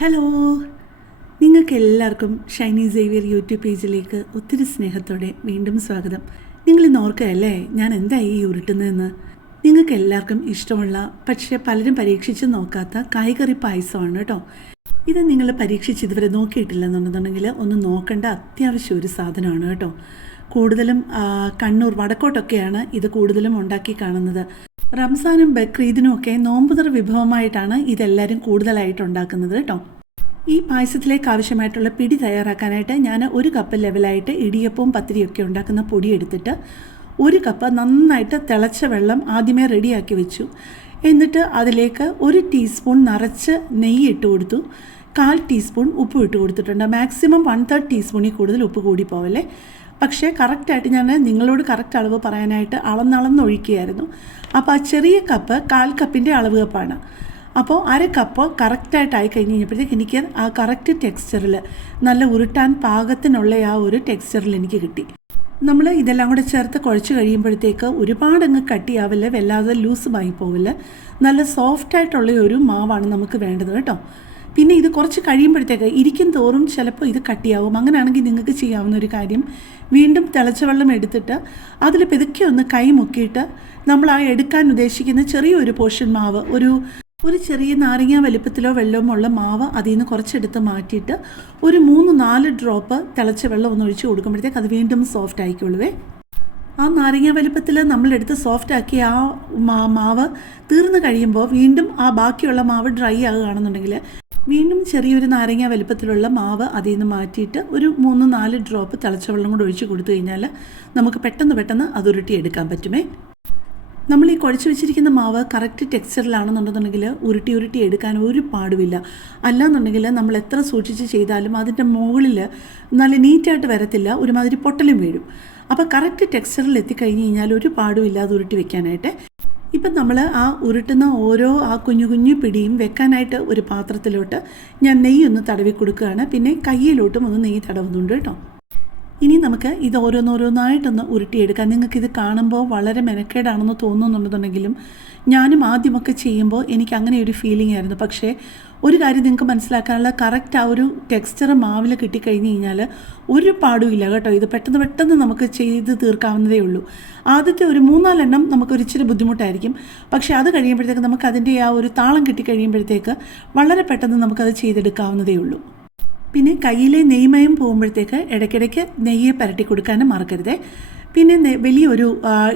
Hello നിങ്ങൾക്ക് എല്ലാവർക്കും Shiny Xavier YouTube പേജിലേക്ക് ഒത്തിരി സ്നേഹത്തോടെ വീണ്ടും സ്വാഗതം. നിങ്ങൾ ഇന്ന് ഓർക്കുകയല്ലേ ഞാൻ എന്തായി ഈ ഉരുട്ടുന്നതെന്ന്? നിങ്ങൾക്ക് എല്ലാവർക്കും ഇഷ്ടമുള്ള പക്ഷേ പലരും പരീക്ഷിച്ച് നോക്കാത്ത കായ്കറി പായസമാണ് കേട്ടോ. ഇത് നിങ്ങൾ പരീക്ഷിച്ച് ഇതുവരെ നോക്കിയിട്ടില്ലെന്നുണ്ടെന്നുണ്ടെങ്കിൽ ഒന്ന് നോക്കേണ്ട അത്യാവശ്യം ഒരു സാധനമാണ് കേട്ടോ. കൂടുതലും കണ്ണൂർ വടക്കോട്ടൊക്കെയാണ് ഇത് കൂടുതലും ഉണ്ടാക്കി കാണുന്നത്. റംസാനും ബക്രീദിനും ഒക്കെ നോമ്പുതർ വിഭവമായിട്ടാണ് ഇതെല്ലാവരും കൂടുതലായിട്ട് ഉണ്ടാക്കുന്നത് കേട്ടോ ഈ പായസത്തിലേക്ക് ആവശ്യമായിട്ടുള്ള പിടി തയ്യാറാക്കാനായിട്ട് ഞാൻ ഒരു കപ്പ് ലെവലായിട്ട് ഇടിയപ്പവും പത്തിരിയൊക്കെ ഉണ്ടാക്കുന്ന പൊടി എടുത്തിട്ട് ഒരു കപ്പ് നന്നായിട്ട് തിളച്ച വെള്ളം ആദ്യമേ റെഡിയാക്കി വെച്ചു. എന്നിട്ട് അതിലേക്ക് ഒരു ടീസ്പൂൺ നിറച്ച് നെയ്യ് ഇട്ട് കൊടുത്തു. കാൽ ടീസ്പൂൺ ഉപ്പ് ഇട്ട് കൊടുത്തിട്ടുണ്ട്. മാക്സിമം വൺ തേർഡ് ടീസ്പൂണിൽ കൂടുതൽ ഉപ്പ് കൂടി പോവല്ലേ? പക്ഷേ കറക്റ്റായിട്ട് ഞാൻ നിങ്ങളോട് കറക്റ്റ് അളവ് പറയാനായിട്ട് അളന്നളന്ന് ഒഴിക്കുകയായിരുന്നു അപ്പോൾ ആ ചെറിയ കപ്പ് കാൽ കപ്പിന്റെ അളവ് കപ്പാണ് അപ്പോൾ അര കപ്പ് കറക്റ്റായിട്ട് ആയി കഴിഞ്ഞ് കഴിഞ്ഞപ്പോഴത്തേക്ക് എനിക്ക് ആ കറക്റ്റ് ടെക്സ്ചറിൽ നല്ല ഉരുട്ടാൻ പാകത്തിനുള്ള ആ ഒരു ടെക്സ്ചറിൽ എനിക്ക് കിട്ടി. നമ്മൾ ഇതെല്ലാം കൂടെ ചേർത്ത് കുഴച്ച് കഴിയുമ്പോഴത്തേക്ക് ഒരുപാട് അങ്ങ് കട്ടിയാവില്ല വല്ലാതെ ലൂസുമായി പോവില്ല. നല്ല സോഫ്റ്റായിട്ടുള്ള ഒരു മാവാണ് നമുക്ക് വേണ്ടത് കേട്ടോ. പിന്നെ ഇത് കുറച്ച് കഴിയുമ്പോഴത്തേക്ക് ഇരിക്കും തോറും ചിലപ്പോൾ ഇത് കട്ടിയാവും. അങ്ങനെയാണെങ്കിൽ നിങ്ങൾക്ക് ചെയ്യാവുന്ന ഒരു കാര്യം വീണ്ടും തിളച്ച വെള്ളം എടുത്തിട്ട് അതിൽ പെതുക്കെ ഒന്ന് കൈ മുക്കിയിട്ട് നമ്മൾ ആ എടുക്കാൻ ഉദ്ദേശിക്കുന്ന ചെറിയൊരു പോർഷൻ മാവ് ഒരു ഒരു ചെറിയ നാരങ്ങ വലിപ്പത്തിലോ വെള്ളമോ ഉള്ള മാവ് അതിൽ നിന്ന് കുറച്ചെടുത്ത് മാറ്റിയിട്ട് ഒരു മൂന്ന് നാല് ഡ്രോപ്പ് തിളച്ച വെള്ളം ഒന്ന് ഒഴിച്ച് കൊടുക്കുമ്പോഴത്തേക്ക് അത് വീണ്ടും സോഫ്റ്റ് ആയിക്കൊള്ളുവേ. ആ നാരങ്ങ വലിപ്പത്തിൽ നമ്മളെടുത്ത് സോഫ്റ്റ് ആക്കി ആ മാവ് തീർന്നു കഴിയുമ്പോൾ വീണ്ടും ആ ബാക്കിയുള്ള മാവ് ഡ്രൈ ആകുകയാണെന്നുണ്ടെങ്കിൽ വീണ്ടും ചെറിയൊരു നാരങ്ങ വലിപ്പത്തിലുള്ള മാവ് അതിൽ നിന്ന് മാറ്റിയിട്ട് ഒരു മൂന്ന് നാല് ഡ്രോപ്പ് തിളച്ച വെള്ളം കൂടെ ഒഴിച്ച് കൊടുത്തു കഴിഞ്ഞാൽ നമുക്ക് പെട്ടെന്ന് പെട്ടെന്ന് അത് ഉരുട്ടി എടുക്കാൻ പറ്റുമേ. നമ്മൾ ഈ കുഴച്ച് വെച്ചിരിക്കുന്ന മാവ് കറക്റ്റ് ടെക്സ്ചറിലാണെന്നുണ്ടെന്നുണ്ടെങ്കിൽ ഉരുട്ടി ഉരുട്ടി എടുക്കാൻ ഒരു പാടുമില്ല. അല്ലാന്നുണ്ടെങ്കിൽ നമ്മൾ എത്ര സൂക്ഷിച്ച് ചെയ്താലും അതിന്റെ മുകളിൽ നല്ല നീറ്റായിട്ട് വരത്തില്ല ഒരുമാതിരി പൊട്ടലും വീഴും. അപ്പോൾ കറക്റ്റ് ടെക്സ്ചറിൽ എത്തിക്കഴിഞ്ഞ് കഴിഞ്ഞാൽ ഒരു പാടുമില്ല അത് ഉരുട്ടി വെക്കാനായിട്ട്. ഇപ്പം നമ്മൾ ആ ഉരുട്ടുന്ന ഓരോ ആ കുഞ്ഞു കുഞ്ഞു പിടിയും വെക്കാനായിട്ട് ഒരു പാത്രത്തിലോട്ട് ഞാൻ നെയ്യൊന്ന് തടവി കൊടുക്കുകയാണ്. പിന്നെ കയ്യിലോട്ടും ഒന്ന് നെയ്യ് തടവുന്നുണ്ട് കേട്ടോ. ഇനി നമുക്ക് ഇത് ഓരോന്നോരോന്നായിട്ടൊന്ന് ഉരുട്ടിയെടുക്കാം. നിങ്ങൾക്കിത് കാണുമ്പോൾ വളരെ മെനക്കേടാണെന്ന് തോന്നുന്നുണ്ടെന്നുണ്ടെങ്കിലും ഞാനും ആദ്യമൊക്കെ ചെയ്യുമ്പോൾ എനിക്ക് അങ്ങനെ ഒരു ഫീലിംഗ് ആയിരുന്നു. പക്ഷേ ഒരു കാര്യം നിങ്ങൾക്ക് മനസ്സിലാക്കാനുള്ള കറക്റ്റ് ആ ഒരു ടെക്സ്ചർ മാവിൽ കിട്ടിക്കഴിഞ്ഞ് കഴിഞ്ഞാൽ ഒരു പാടുമില്ല കേട്ടോ. ഇത് പെട്ടെന്ന് പെട്ടെന്ന് നമുക്ക് ചെയ്ത് തീർക്കാവുന്നതേ ഉള്ളൂ. ആദ്യത്തെ ഒരു മൂന്നാലെണ്ണം നമുക്കൊരു ഇച്ചിരി ബുദ്ധിമുട്ടായിരിക്കും. പക്ഷേ അത് കഴിയുമ്പോഴത്തേക്ക് നമുക്ക് അതിന്റെ ആ ഒരു താളം കിട്ടിക്കഴിയുമ്പോഴത്തേക്ക് വളരെ പെട്ടെന്ന് നമുക്കത് ചെയ്തെടുക്കാവുന്നതേ ഉള്ളൂ. പിന്നെ കയ്യിലെ നെയ്മയം പോകുമ്പോഴത്തേക്ക് ഇടയ്ക്കിടയ്ക്ക് നെയ്യെ പരട്ടി കൊടുക്കാനും മറക്കരുത്. പിന്നെ വലിയൊരു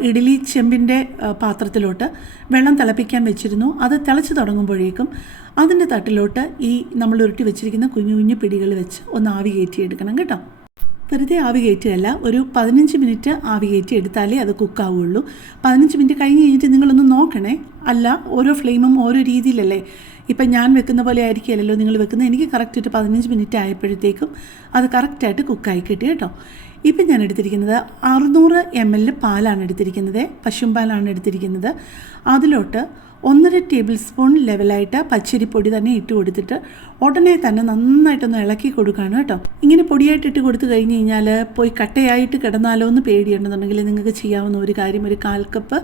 ഇഡ്ഡലി ചെമ്പിന്റെ പാത്രത്തിലോട്ട് വെള്ളം തിളപ്പിക്കാൻ വെച്ചിരുന്നു. അത് തിളച്ച് തുടങ്ങുമ്പോഴേക്കും അതിന്റെ തട്ടിലോട്ട് ഈ നമ്മൾ ഉരുട്ടി വെച്ചിരിക്കുന്ന കുഞ്ഞു കുഞ്ഞു പിടികൾ വെച്ച് ഒന്ന് ആവി കയറ്റിയെടുക്കണം കേട്ടോ. വെറുതെ ആവി കയറ്റുകയല്ല ഒരു പതിനഞ്ച് മിനിറ്റ് ആവി കയറ്റി എടുത്താലേ അത് കുക്കാവുള്ളൂ. പതിനഞ്ച് മിനിറ്റ് കഴിഞ്ഞ് കഴിഞ്ഞിട്ട് നിങ്ങളൊന്ന് നോക്കണേ. അല്ല ഓരോ ഫ്ലെയിമും ഓരോ രീതിയിലല്ലേ? ഇപ്പം ഞാൻ വെക്കുന്ന പോലെ ആയിരിക്കില്ലല്ലോ നിങ്ങൾ വെക്കുന്നത്. എനിക്ക് കറക്റ്റ് ഒരു പതിനഞ്ച് മിനിറ്റ് ആയപ്പോഴത്തേക്കും അത് കറക്റ്റായിട്ട് കുക്കായി കിട്ടി കേട്ടോ. ഇപ്പം ഞാൻ എടുത്തിരിക്കുന്നത് അറുന്നൂറ് എം എൽ പാലാണ് എടുത്തിരിക്കുന്നത്. പശുമ്പാലാണ് എടുത്തിരിക്കുന്നത്. അതിലോട്ട് ഒന്നര ടേബിൾ സ്പൂൺ ലെവലായിട്ട് പച്ചരിപ്പൊടി തന്നെ ഇട്ട് കൊടുത്തിട്ട് ഉടനെ തന്നെ നന്നായിട്ടൊന്ന് ഇളക്കി കൊടുക്കുകയാണ് കേട്ടോ. ഇങ്ങനെ പൊടിയായിട്ട് ഇട്ട് കൊടുത്തു കഴിഞ്ഞ് കഴിഞ്ഞാൽ പോയി കട്ടയായിട്ട് കിടന്നാലോ എന്ന് പേടിയുണ്ടെന്നുണ്ടെങ്കിൽ നിങ്ങൾക്ക് ചെയ്യാവുന്ന ഒരു കാര്യം ഒരു കാൽ കപ്പ്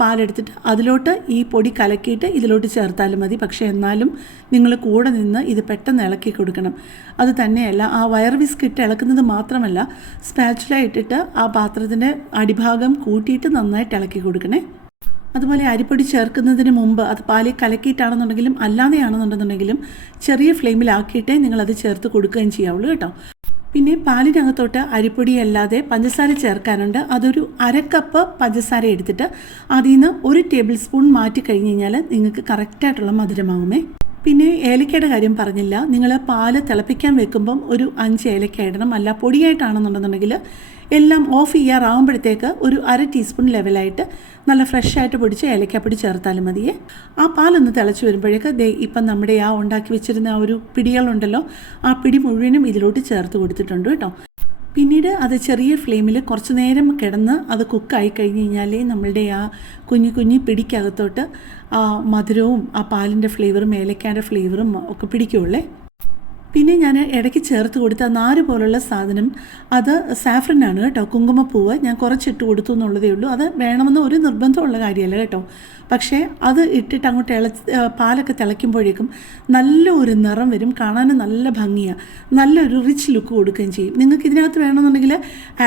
പാലെടുത്തിട്ട് അതിലോട്ട് ഈ പൊടി കലക്കിയിട്ട് ഇതിലോട്ട് ചേർത്താലും മതി. പക്ഷേ എന്നാലും നിങ്ങൾ കൂടെ നിന്ന് ഇത് പെട്ടെന്ന് ഇളക്കി കൊടുക്കണം. അത് തന്നെയല്ല ആ വയർ വിസ്ക് ഇട്ട് ഇളക്കുന്നത് മാത്രമല്ല സ്പാച്ചുല ഇട്ടിട്ട് ആ പാത്രത്തിന്റെ അടിഭാഗം കൂട്ടിയിട്ട് നന്നായിട്ട് ഇളക്കി കൊടുക്കണേ. അതുപോലെ അരിപ്പൊടി ചേർക്കുന്നതിന് മുമ്പ് അത് പാലിൽ കലക്കിയിട്ടാണെന്നുണ്ടെങ്കിലും അല്ലാതെയാണെന്നുണ്ടെന്നുണ്ടെങ്കിലും ചെറിയ ഫ്ലെയിമിലാക്കിയിട്ടേ അത് ചേർത്ത് കൊടുക്കുകയും ചെയ്യാവുള്ളൂ കേട്ടോ. പിന്നെ പാലിനകത്തോട്ട് അരിപ്പൊടി അല്ലാതെ പഞ്ചസാര ചേർക്കാനുണ്ട്. അതൊരു അരക്കപ്പ് പഞ്ചസാര എടുത്തിട്ട് അതിൽ നിന്ന് ഒരു ടേബിൾ സ്പൂൺ മാറ്റി കഴിഞ്ഞ് കഴിഞ്ഞാൽ നിങ്ങൾക്ക് കറക്റ്റായിട്ടുള്ള മധുരമാകുമേ പിന്നെ ഏലക്കയുടെ കാര്യം പറഞ്ഞില്ല. നിങ്ങൾ പാൽ തിളപ്പിക്കാൻ വെക്കുമ്പം ഒരു അഞ്ച് ഏലക്ക ഇടണം. അല്ല പൊടിയായിട്ടാണെന്നുണ്ടെന്നുണ്ടെങ്കിൽ എല്ലാം ഓഫ് ചെയ്യാറാവുമ്പോഴത്തേക്ക് ഒരു അര ടീസ്പൂൺ ലെവലായിട്ട് നല്ല ഫ്രഷ് ആയിട്ട് പൊടിച്ച് ഏലക്കാപ്പൊടി ചേർത്താലും മതിയേ. ആ പാലൊന്ന് തിളച്ച് വരുമ്പോഴേക്ക് ദേ ഇപ്പം നമ്മുടെ ആ ഉണ്ടാക്കി വെച്ചിരുന്ന ആ ഒരു പിടികളുണ്ടല്ലോ ആ പിടി മുഴുവനും ഇതിലോട്ട് ചേർത്ത് കൊടുത്തിട്ടുണ്ട് കേട്ടോ. പിന്നീട് അത് ചെറിയ ഫ്ലെയിമിൽ കുറച്ച് നേരം കിടന്ന് അത് കുക്കായി കഴിഞ്ഞ് കഴിഞ്ഞാൽ നമ്മളുടെ ആ കുഞ്ഞു കുഞ്ഞു പിടിക്കകത്തോട്ട് ആ മധുരവും ആ പാലിന്റെ ഫ്ലേവറും ഏലക്കാന്റെ ഫ്ലേവറും ഒക്കെ പിടിക്കുള്ളേ. പിന്നെ ഞാൻ ഇടയ്ക്ക് ചേർത്ത് കൊടുത്ത നാര് പോലുള്ള സാധനം അത് സാഫ്രനാണ് കേട്ടോ കുങ്കുമപ്പൂവ്. ഞാൻ കുറച്ചിട്ട് കൊടുത്തു എന്നുള്ളതേ ഉള്ളൂ. അത് വേണമെന്ന് ഒരു നിർബന്ധമുള്ള കാര്യമല്ല കേട്ടോ. പക്ഷേ അത് ഇട്ടിട്ട് അങ്ങോട്ട് ഇള പാലൊക്കെ തിളയ്ക്കുമ്പോഴേക്കും നല്ല ഒരു നിറം വരും കാണാൻ നല്ല ഭംഗിയാണ് നല്ലൊരു റിച്ച് ലുക്ക് കൊടുക്കുകയും ചെയ്യും. നിങ്ങൾക്ക് ഇതിനകത്ത് വേണമെന്നുണ്ടെങ്കിൽ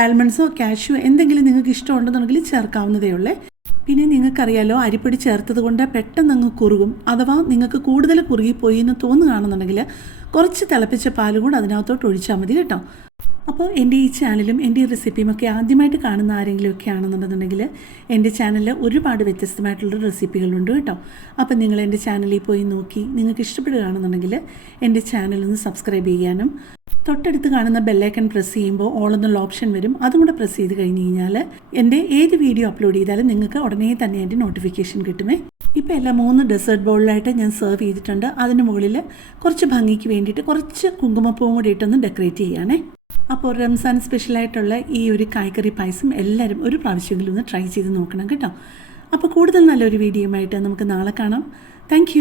ആൽമണ്ട്സോ കാഷ്യൂ എന്തെങ്കിലും നിങ്ങൾക്ക് ഇഷ്ടമുണ്ടെന്നുണ്ടെങ്കിൽ ചേർക്കാവുന്നതേ ഉള്ളേ. പിന്നെ നിങ്ങൾക്കറിയാലോ അരിപ്പൊടി ചേർത്തത് കൊണ്ട് പെട്ടെന്ന് അങ്ങ് കുറുകും. അഥവാ നിങ്ങൾക്ക് കൂടുതൽ കുറുകിപ്പോയി എന്ന് തോന്നുകയാണെന്നുണ്ടെങ്കിൽ കുറച്ച് തിളപ്പിച്ച പാൽ കൂടെ അതിനകത്തോട്ട് ഒഴിച്ചാൽ മതി കേട്ടോ. അപ്പോൾ എന്റെ ഈ ചാനലും എന്റെ ഈ റെസിപ്പിയും ഒക്കെ ആദ്യമായിട്ട് കാണുന്ന ആരെങ്കിലും ഒക്കെ ആണെന്നുണ്ടെന്നുണ്ടെങ്കിൽ എന്റെ ചാനലിൽ ഒരുപാട് വ്യത്യസ്തമായിട്ടുള്ള റെസിപ്പികളുണ്ട് കേട്ടോ. അപ്പോൾ നിങ്ങൾ എന്റെ ചാനലിൽ പോയി നോക്കി നിങ്ങൾക്ക് ഇഷ്ടപ്പെടുകയാണെന്നുണ്ടെങ്കിൽ എന്റെ ചാനലൊന്ന് സബ്സ്ക്രൈബ് ചെയ്യാനും തൊട്ടടുത്ത് കാണുന്ന ബെല്ലൈക്കൺ പ്രസ് ചെയ്യുമ്പോൾ ഓൾ എന്നുള്ള ഓപ്ഷൻ വരും. അതും കൂടെ പ്രസ് ചെയ്ത് കഴിഞ്ഞ് കഴിഞ്ഞാൽ എന്റെ ഏത് വീഡിയോ അപ്ലോഡ് ചെയ്താലും നിങ്ങൾക്ക് ഉടനെ തന്നെ എന്റെ നോട്ടിഫിക്കേഷൻ കിട്ടുമേ. ഇപ്പോൾ എല്ലാം മൂന്ന് ഡെസേർട്ട് ബോളിലായിട്ട് ഞാൻ സെർവ് ചെയ്തിട്ടുണ്ട്. അതിന് മുകളിൽ കുറച്ച് ഭംഗിക്ക് വേണ്ടിയിട്ട് കുറച്ച് കുങ്കുമപ്പൂവും കൂടി ഇട്ടൊന്ന് ഡെക്കറേറ്റ് ചെയ്യുകയാണേ. അപ്പോൾ റംസാൻ സ്പെഷ്യലായിട്ടുള്ള ഈ ഒരു കായ്ക്കറി പായസം എല്ലാവരും ഒരു പ്രാവശ്യമെങ്കിലും ഒന്ന് ട്രൈ ചെയ്ത് നോക്കണം കേട്ടോ. അപ്പോൾ കൂടുതൽ നല്ലൊരു വീഡിയോയുമായിട്ട് നമുക്ക് നാളെ കാണാം. താങ്ക്